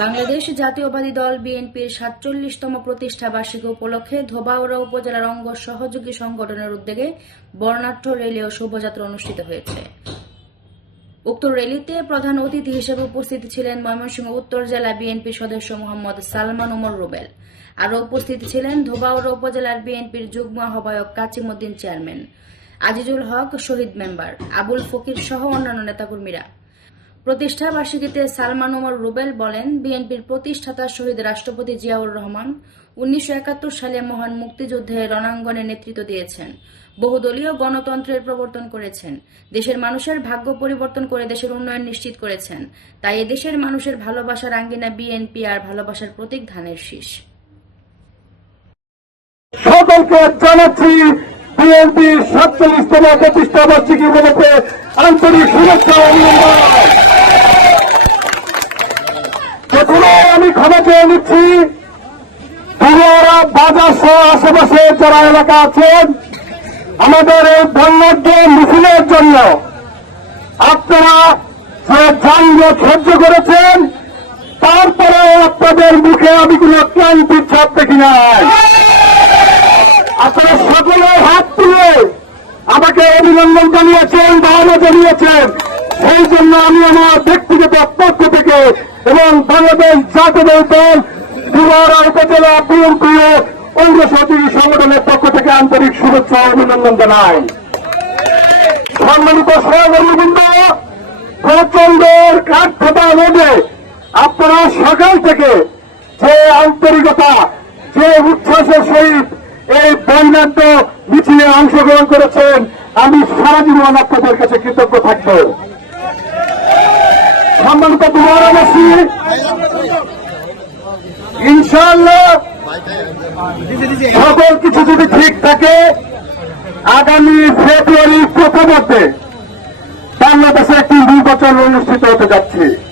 বাংলাদেশ জাতীয়বাদী দল বিএনপির সাতচল্লিশতম প্রতিষ্ঠা বার্ষিকী উপলক্ষে ধোবাউড়া উপজেলার অঙ্গ সহযোগী সংগঠনের উদ্যোগে বর্ণাঢ্য রেলি ও শোভাযাত্রা অনুষ্ঠিত হয়েছে। উক্ত র্যালিতে প্রধান অতিথি হিসেবে উপস্থিত ছিলেন ময়মনসিংহ উত্তর জেলা বিএনপি সদস্য মোহাম্মদ সালমান ওমর রুবেল। আরও উপস্থিত ছিলেন ধোবাউড়া উপজেলার বিএনপির যুগ্ম আহ্বায়ক কাচিমুদ্দিন চেয়ারম্যান। আজিজুল হক শহীদ মেম্বার, আবুল ফকির সহ অন্যান্য নেতাকর্মীরা। প্রতিষ্ঠা বার্ষিকীতে সালমান ওমর রুবেল বলেন, বিএনপির প্রতিষ্ঠাতা শহীদ রাষ্ট্রপতি জিয়াউর রহমান উনিশশো একাত্তর সালে মহান মুক্তিযুদ্ধে রণাঙ্গনে নেতৃত্ব দিয়েছেন। বহুদলীয় গণতন্ত্রের প্রবর্তন করেছেন। দেশের মানুষের ভাগ্য পরিবর্তন করে দেশের উন্নয়ন নিশ্চিত করেছেন। তাই এদেশের মানুষের ভালোবাসার আঙ্গিনা বিএনপি আর ভালোবাসার প্রতীক ধানের শীষ। সকলকে জানাচ্ছি বিএনপি সাতচল্লিশতম প্রতিষ্ঠা বার্ষিকী উপলক্ষে আন্তরিক শুভেচ্ছা অভিনন্দন। চেয়ে নিচ্ছি দুয়ারা বাজার সহ আশেপাশে যারা এলাকা আছেন, আমাদের এই বন্যাঢ্য মিছিলের জন্য আপনারা যে যানজট সহ্য করেছেন, তারপরেও আপনাদের মুখে আমি কোন ক্লান্তির ছাপ দেখি নাই। আপনারা সকলে হাত তুলে আমাকে অভিনন্দন জানিয়েছেন বাহনা জানিয়েছেন। সেই জন্য আমি আমার থেকে এবং বাংলাদেশ জাতীয় দল দুবারা উপজেলা বিএনপি ও অঙ্গ সহযোগী সংগঠনের পক্ষ থেকে আন্তরিক শুভেচ্ছা অভিনন্দন জানাই। সম্মানিত সহকর্মীবৃন্দ, প্রচন্ডের কাঠফাটা রোদে আপনারা সকাল থেকে যে আন্তরিকতা, যে উচ্ছ্বাসের সহিত এই বৈনাট্য মিছিলে অংশগ্রহণ করেছেন, আমি সারা জীবন আপনাদের কাছে কৃতজ্ঞ থাকব। সম্মানিত দুয়ারাবাসী ইনশাল্লাহ সকল কিছু যদি ঠিক থাকে, আগামী ফেব্রুয়ারি প্রথমার্ধে বাংলাদেশে একটি নির্বাচন অনুষ্ঠিত হতে যাচ্ছে।